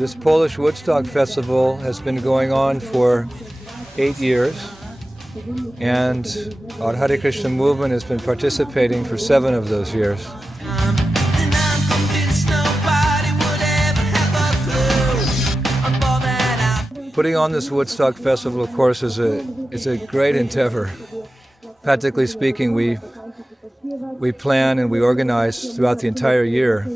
This Polish Woodstock Festival has been going on for 8 years, and our Hare Krishna movement has been participating for 7 of those years. Putting on this Woodstock Festival, of course, is a great endeavor. Practically speaking, we plan and we organize throughout the entire year.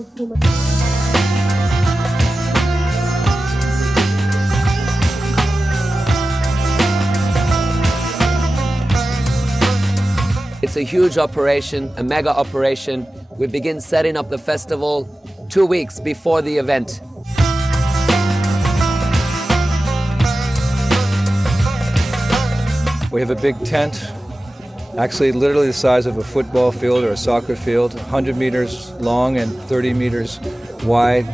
It's a huge operation, a mega operation. We begin setting up the festival 2 weeks before the event. We have a big tent, actually literally the size of a football field or a soccer field, 100 meters long and 30 meters wide.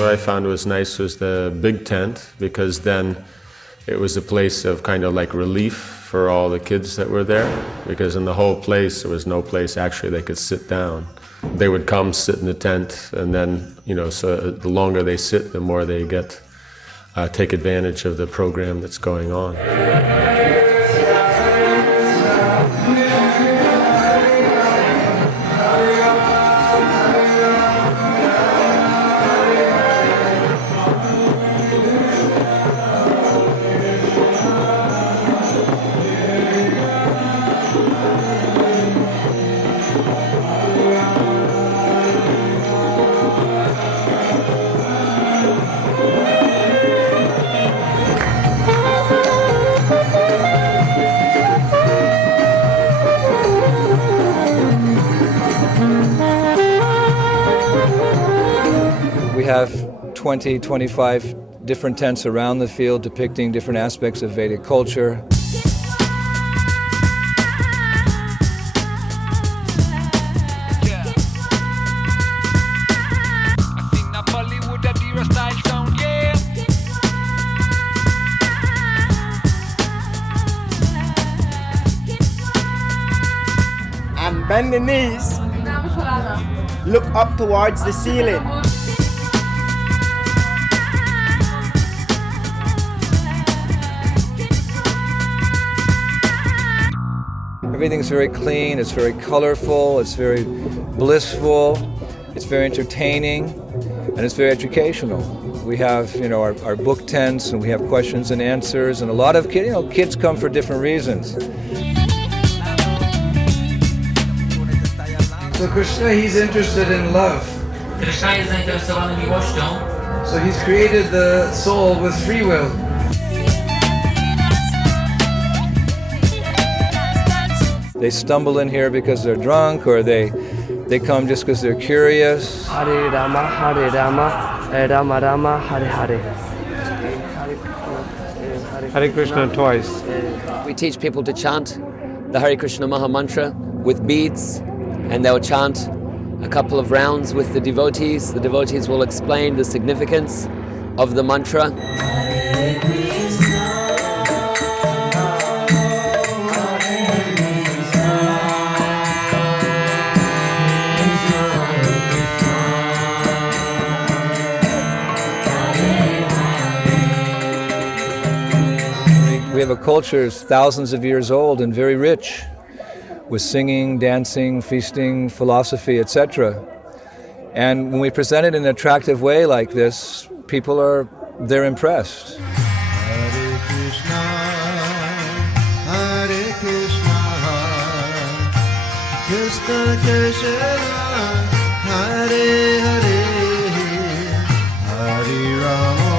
What I found was nice was the big tent, because then it was a place of kind of like relief for all the kids that were there, because in the whole place there was no place actually they could sit down. They would come sit in the tent, and then, you know, so the longer they sit, the more they get take advantage of the program that's going on. We have 20, 25 different tents around the field depicting different aspects of Vedic culture. And bend the knees. Look up towards the ceiling. Everything's very clean, it's very colorful, it's very blissful, it's very entertaining, and it's very educational. We have, our book tents, and we have questions and answers, and a lot of kids come for different reasons. So Krishna, he's interested in love. Krishna jest zainteresowany miłością. So he's created the soul with free will. They stumble in here because they're drunk, or they They come just because they're curious. Hare Rama, Rama Rama, Hare Hare. Hare Krishna twice. We teach people to chant the Hare Krishna Maha Mantra with beads, and they'll chant a couple of rounds with the devotees. The devotees will explain the significance of the mantra. We have a culture that's thousands of years old and very rich, with singing, dancing, feasting, philosophy, etc. And when we present it in an attractive way like this, they're impressed. Hare Krishna, Hare Krishna, Krishna Krishna, Hare Hare, Hare Rama,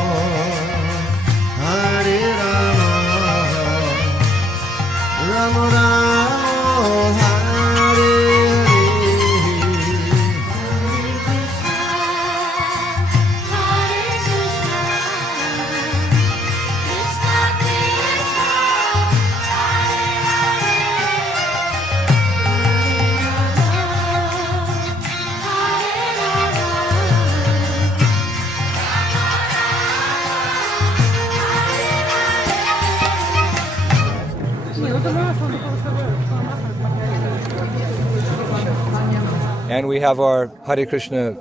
Hare Rama, Rama Rama, Hare And we have our Hare Krishna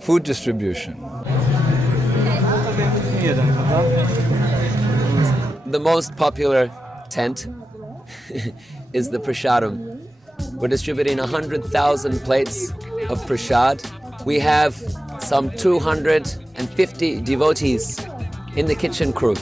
food distribution. The most popular tent is the prasadam. We're distributing 100,000 plates of prasad. We have some 250 devotees in the kitchen crew.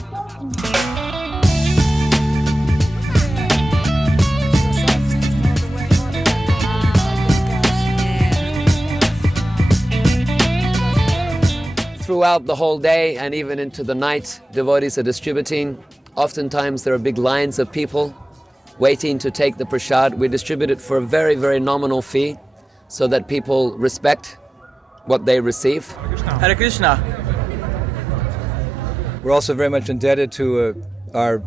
Throughout the whole day and even into the night, devotees are distributing. Oftentimes there are big lines of people waiting to take the prasad. We distribute it for a very, very nominal fee so that people respect what they receive. Hare Krishna. We're also very much indebted to our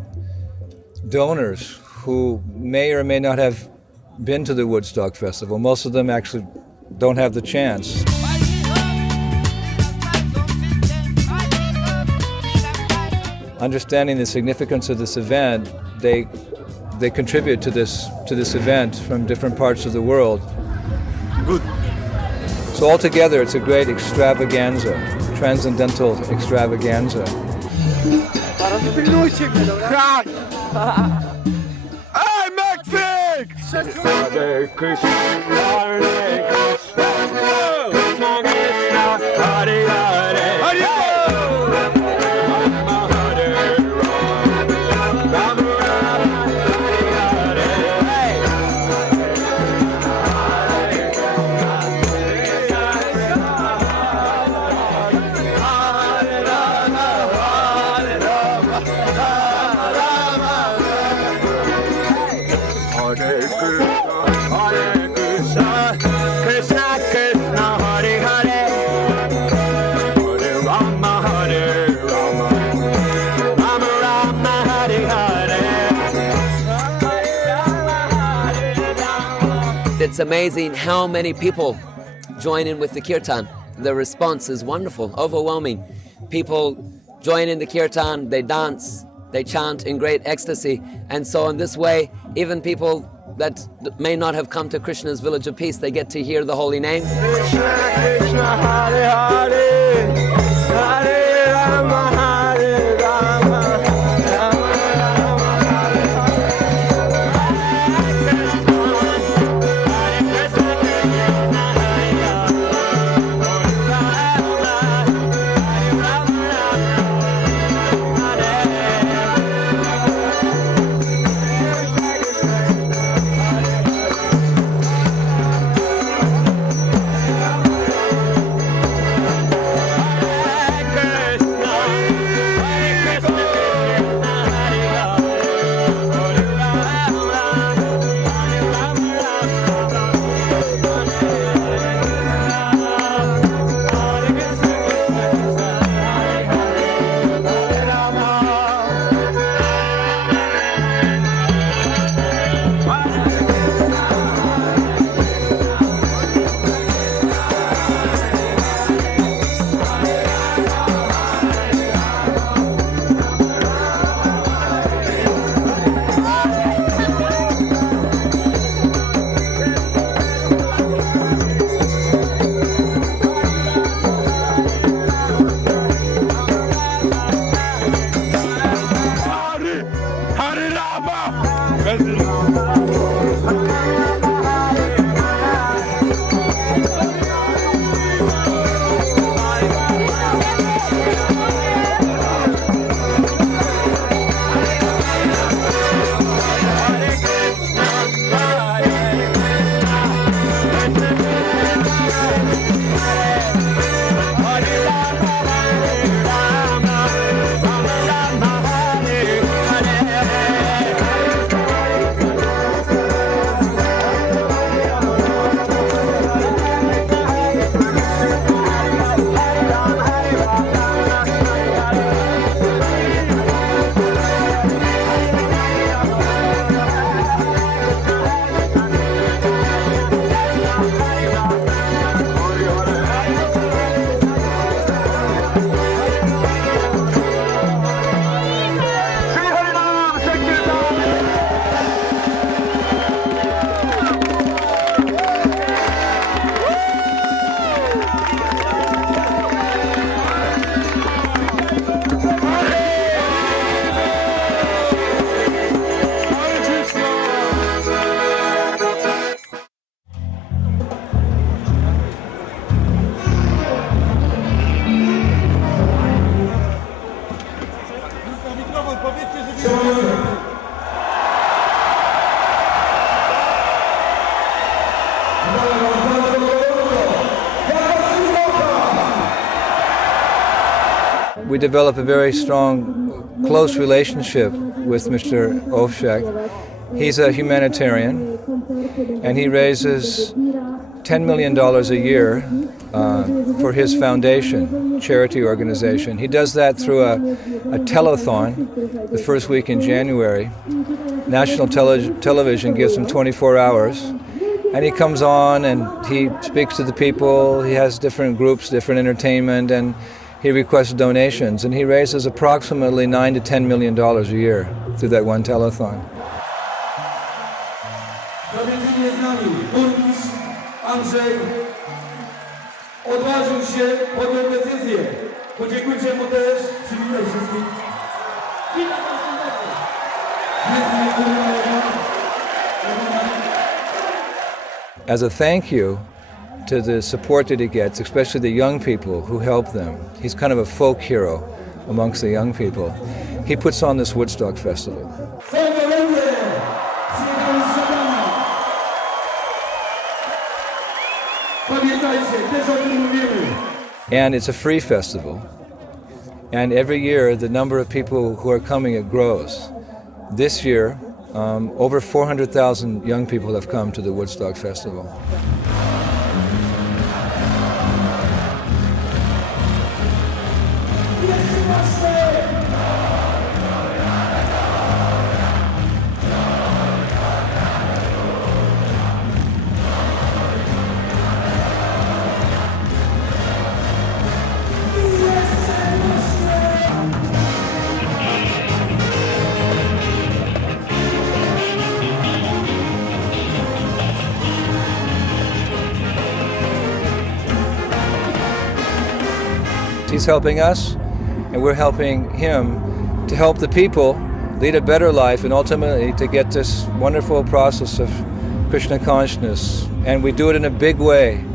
donors who may or may not have been to the Woodstock Festival. Most of them actually don't have the chance. Understanding the significance of this event, they contribute to this event from different parts of the world. Good. So altogether, it's a great extravaganza, transcendental extravaganza. Hey, Mexico! Hare Krishna, Hare Krishna, Krishna Krishna, Hare Hare, Hare It's amazing how many people join in with the kirtan. The response is wonderful, overwhelming. People join in the kirtan, they dance, they chant in great ecstasy, and so in this way, even people that may not have come to Krishna's village of peace, they get to hear the holy name. Krishna Krishna, Hare Hare, Hare Rama, Hare Rama, Rama we develop a very strong, close relationship with Mr. Ovshek. He's a humanitarian, and he raises $10 million a year for his foundation, charity organization. He does that through a telethon the first week in January. National television gives him 24 hours, and he comes on and he speaks to the people. He has different groups, different entertainment, and he requests donations, and he raises approximately $9 to $10 million a year through that one telethon. Tradycyjnie z nami burmistrz Andrzej odważył się, podjął decyzję. Podziękujcie mu też, przywitaj wszystkich. Witam was serdecznie. As a thank you to the support that he gets, especially the young people who help them. He's kind of a folk hero amongst the young people. He puts on this Woodstock Festival. And it's a free festival. And every year, the number of people who are coming, it grows. This year, over 400,000 young people have come to the Woodstock Festival. He's helping us, and we're helping him to help the people lead a better life and ultimately to get this wonderful process of Krishna consciousness. And we do it in a big way.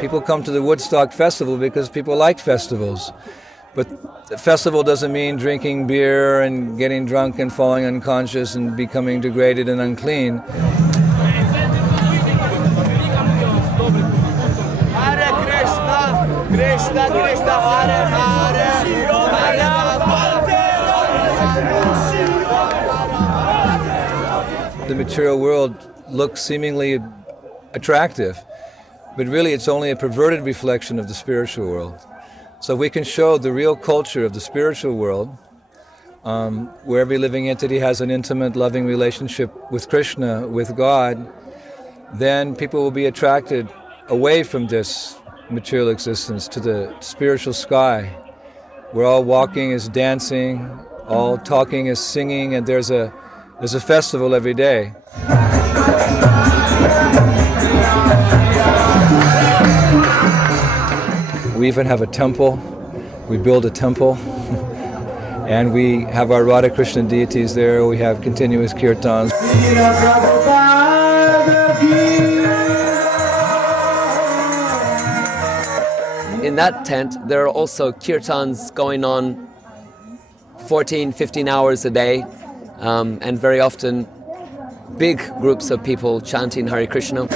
People come to the Woodstock Festival because people like festivals. But the festival doesn't mean drinking beer and getting drunk and falling unconscious and becoming degraded and unclean. Hare Krishna, Krishna Krishna, Hare Hare, Hare The material world looks seemingly attractive, but really it's only a perverted reflection of the spiritual world. So if we can show the real culture of the spiritual world, where every living entity has an intimate, loving relationship with Krishna, with God, then people will be attracted away from this material existence to the spiritual sky. We're all walking is dancing, all talking is singing, and there's a festival every day. We even have a temple. We build a temple. And we have our Hare Krishna deities there. We have continuous kirtans. In that tent, there are also kirtans going on 14, 15 hours a day, and very often big groups of people chanting Hare Krishna.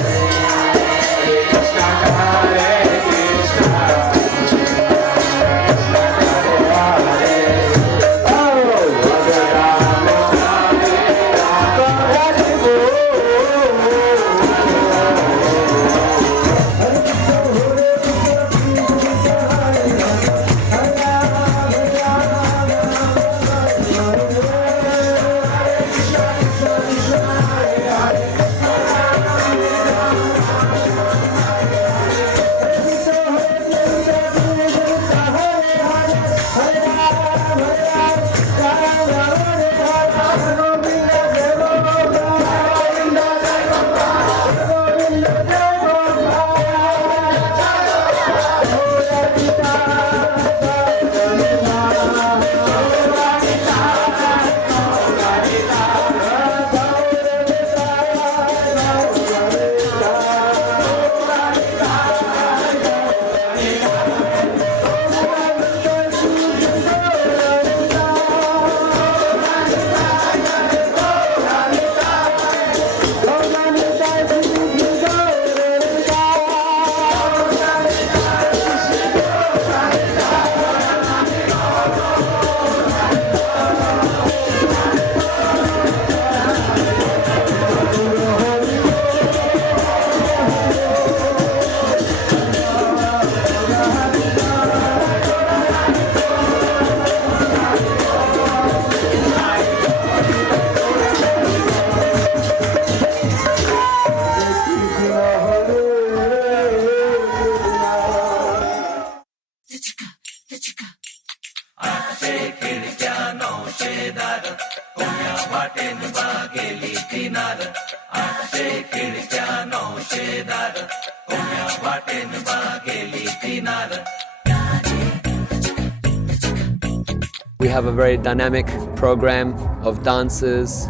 We have a very dynamic program of dances,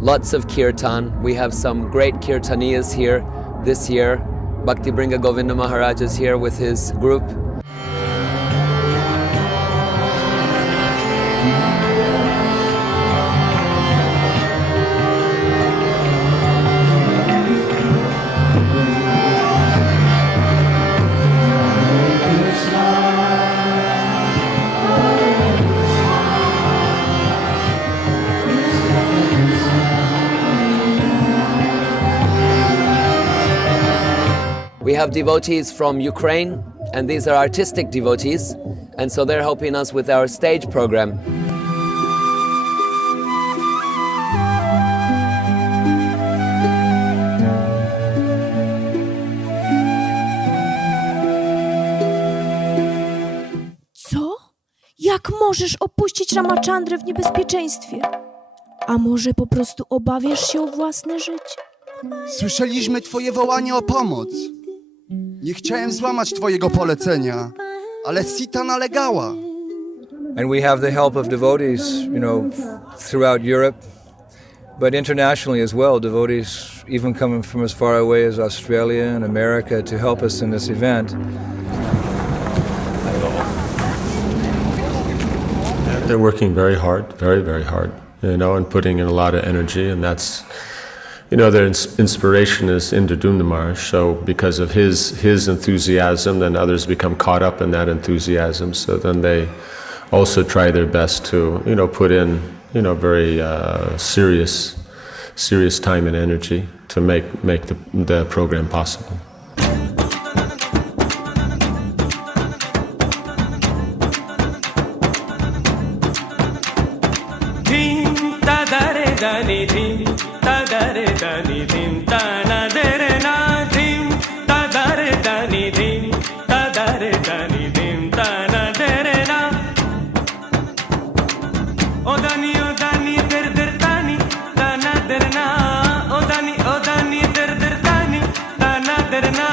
lots of kirtan. We have some great kirtaniyas here this year. Bhakti Bringa Govinda Maharaj is here with his group. We have devotees from Ukraine, and these are artistic devotees, and so they're helping us with our stage program. Co? Jak możesz opuścić Ramachandrę w niebezpieczeństwie? A może po prostu obawiasz się o własne życie? Słyszeliśmy twoje wołanie o pomoc. Nie chciałem złamać twojego polecenia, ale Sita nalegała. And we have the help of devotees, throughout Europe, but internationally as well. Devotees even coming from as far away as Australia and America to help us in this event. They're working very hard, very, very hard, and putting in a lot of energy, and that's, their inspiration is Indradumna Maharaj, so because of his enthusiasm, then others become caught up in that enthusiasm, so then they also try their best to, put in, very serious time and energy to make the program possible. dani dim, tadare dani dim, tana dere na dim, tadare dani dim, tadare dani dim, tana dere na. Odani der der tani, tana der na. Odani der der tani, tana der na.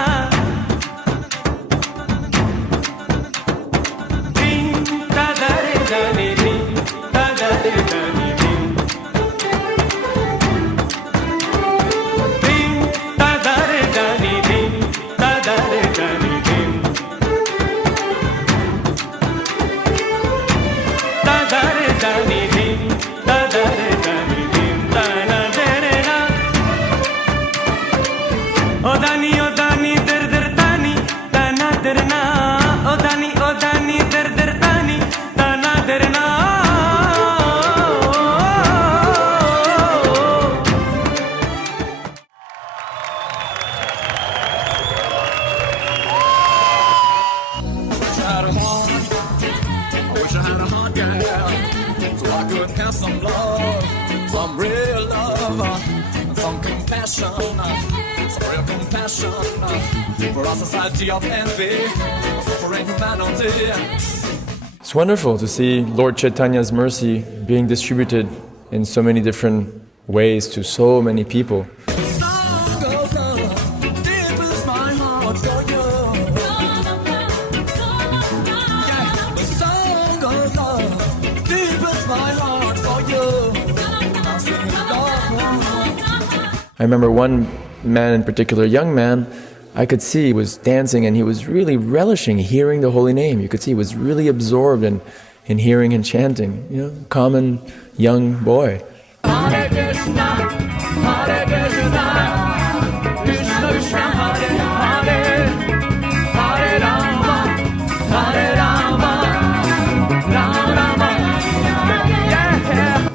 Some love, some real love, some compassion, some real compassion for our society of envy, suffering humanity. It's wonderful to see Lord Chaitanya's mercy being distributed in so many different ways to so many people. I remember one man in particular, a young man, I could see he was dancing and he was really relishing hearing the holy name. You could see he was really absorbed in hearing and chanting, you know, common young boy. Hare Krishna, Hare Krishna, Krishna Krishna, Hare Hare, Hare Rama, Hare Rama, Rama Rama.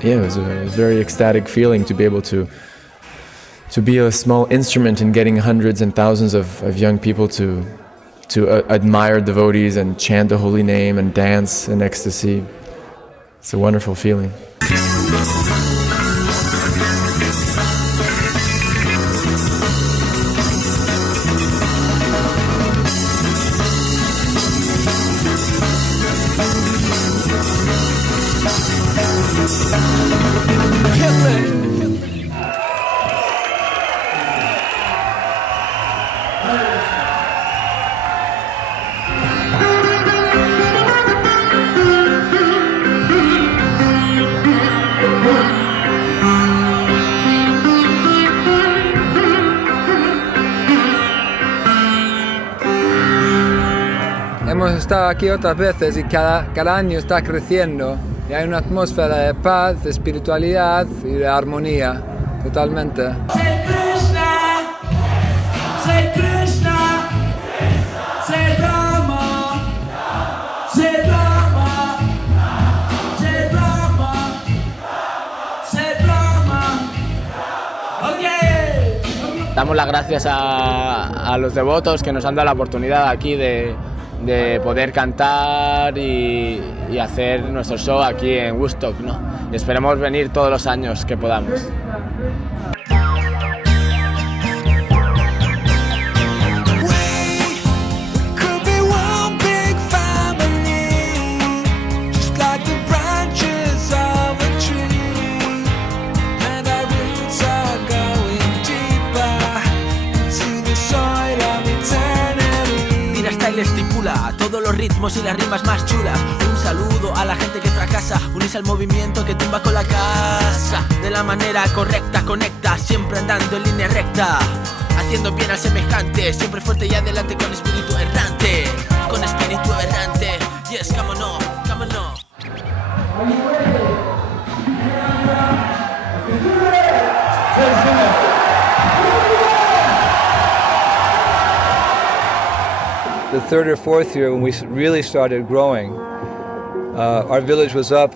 Yeah, it was a very ecstatic feeling to be able to be a small instrument in getting hundreds and thousands of young people to admire devotees and chant the holy name and dance in ecstasy. It's a wonderful feeling. Hemos estado aquí otras veces y cada año está creciendo y hay una atmósfera de paz, de espiritualidad y de armonía, totalmente. Say Krishna, say Krishna, say Rama, say Rama, say Rama, say Rama. Okay. Damos las gracias a los devotos que nos han dado la oportunidad aquí de poder cantar y hacer nuestro show aquí en Woodstock, ¿no? Y esperemos venir todos los años que podamos. Estipula todos los ritmos y las rimas más chulas. Un saludo a la gente que fracasa, unirse al movimiento que tumba con la casa. De la manera correcta, conecta, siempre andando en línea recta, haciendo bien al semejante, siempre fuerte y adelante con espíritu errante. Con espíritu errante, yes, come on, come on. The third or fourth year when we really started growing, our village was up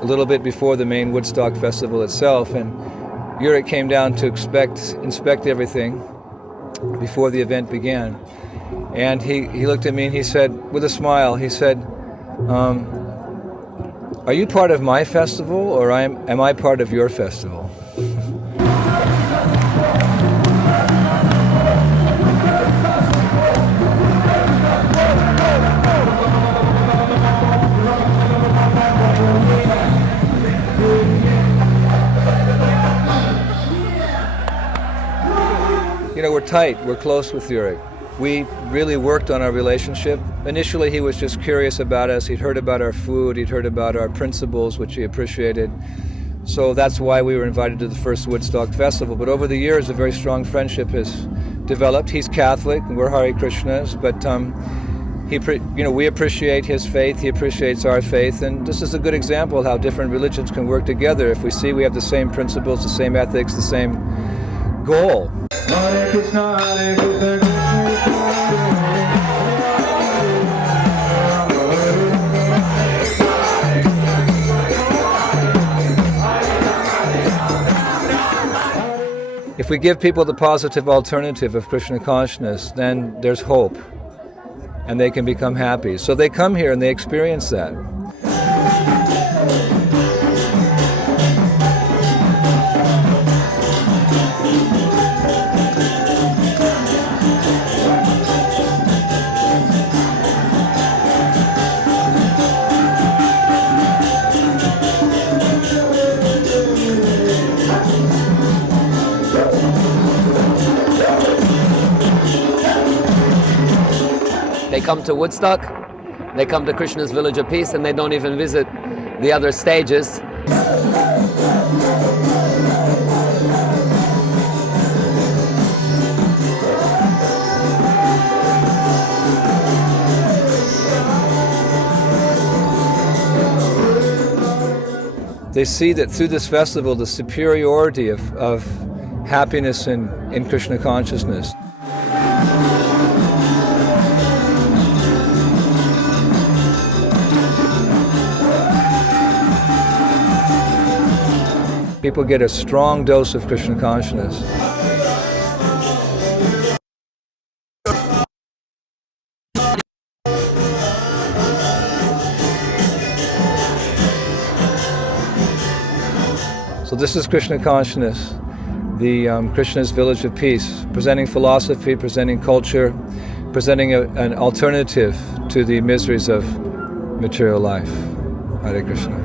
a little bit before the main Woodstock Festival itself, and Yurik came down to inspect everything before the event began. And he looked at me and he said, with a smile, he said, Are you part of my festival, or am I part of your festival? You know, we're tight, we're close with Yurik. We really worked on our relationship. Initially, he was just curious about us. He'd heard about our food, he'd heard about our principles, which he appreciated. So that's why we were invited to the first Woodstock Festival. But over the years, a very strong friendship has developed. He's Catholic, and we're Hare Krishnas, but we appreciate his faith, he appreciates our faith, and this is a good example of how different religions can work together if we see we have the same principles, the same ethics, the same goal. Hare Krishna, Hare Krishna, If we give people the positive alternative of Krishna consciousness, then there's hope, and they can become happy. So they come here and they experience that. They come to Woodstock, they come to Krishna's Village of Peace, and they don't even visit the other stages. They see that through this festival, the superiority of happiness in Krishna consciousness. People get a strong dose of Krishna consciousness. So this is Krishna consciousness, the Krishna's Village of Peace, presenting philosophy, presenting culture, presenting an alternative to the miseries of material life. Hare Krishna.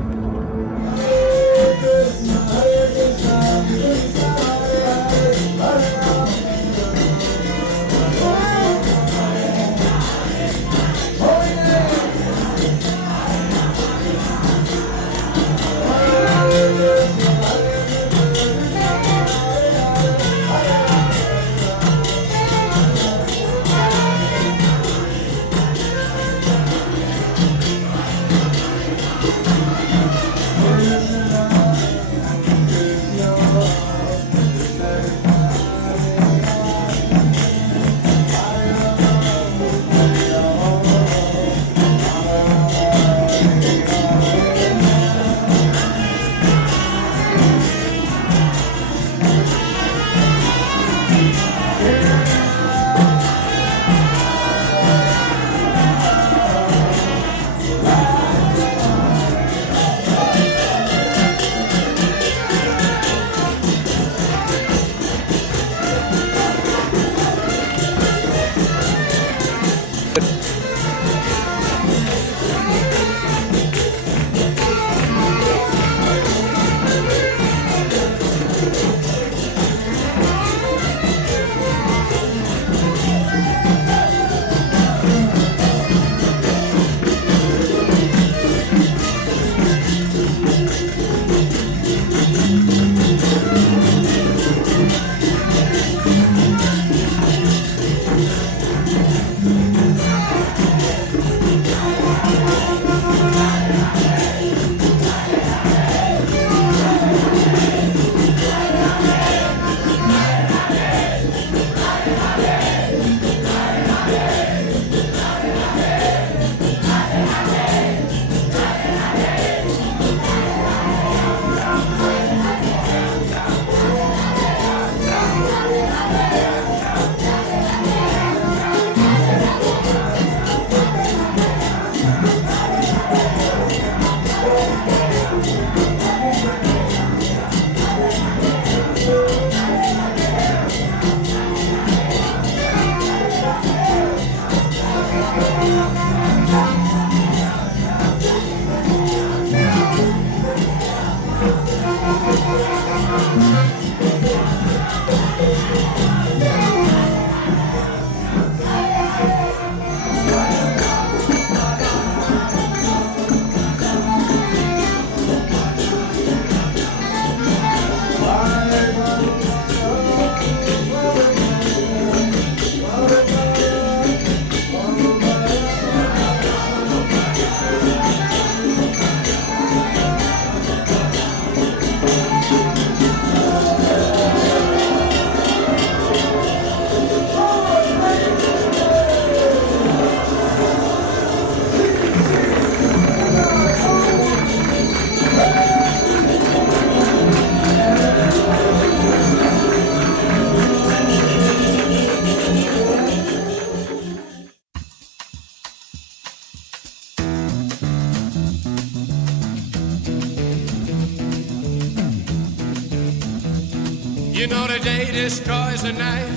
You know the day destroys the night,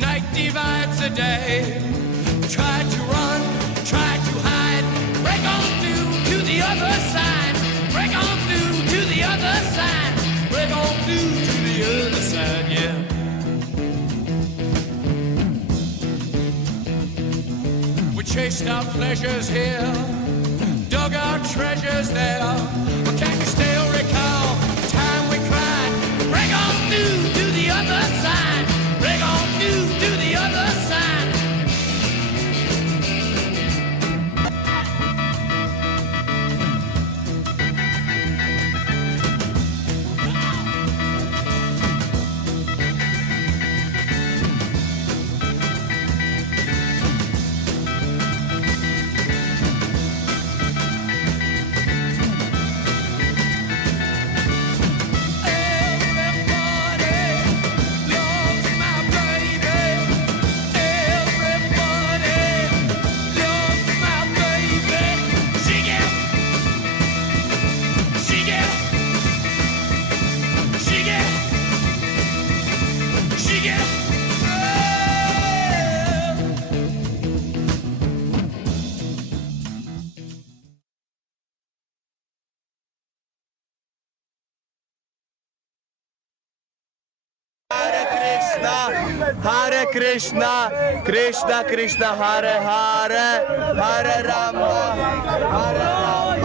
night divides the day. Try to run, try to hide, break on through to the other side, break on through to the other side, break on through to the other side, yeah. We chased our pleasures here, dug our treasures there, but can you still recall the time we cried? Break on through to the other side, break on through to the other side. Hare Krishna, Krishna Krishna Hare Hare, Hare Rama, Hare Rama.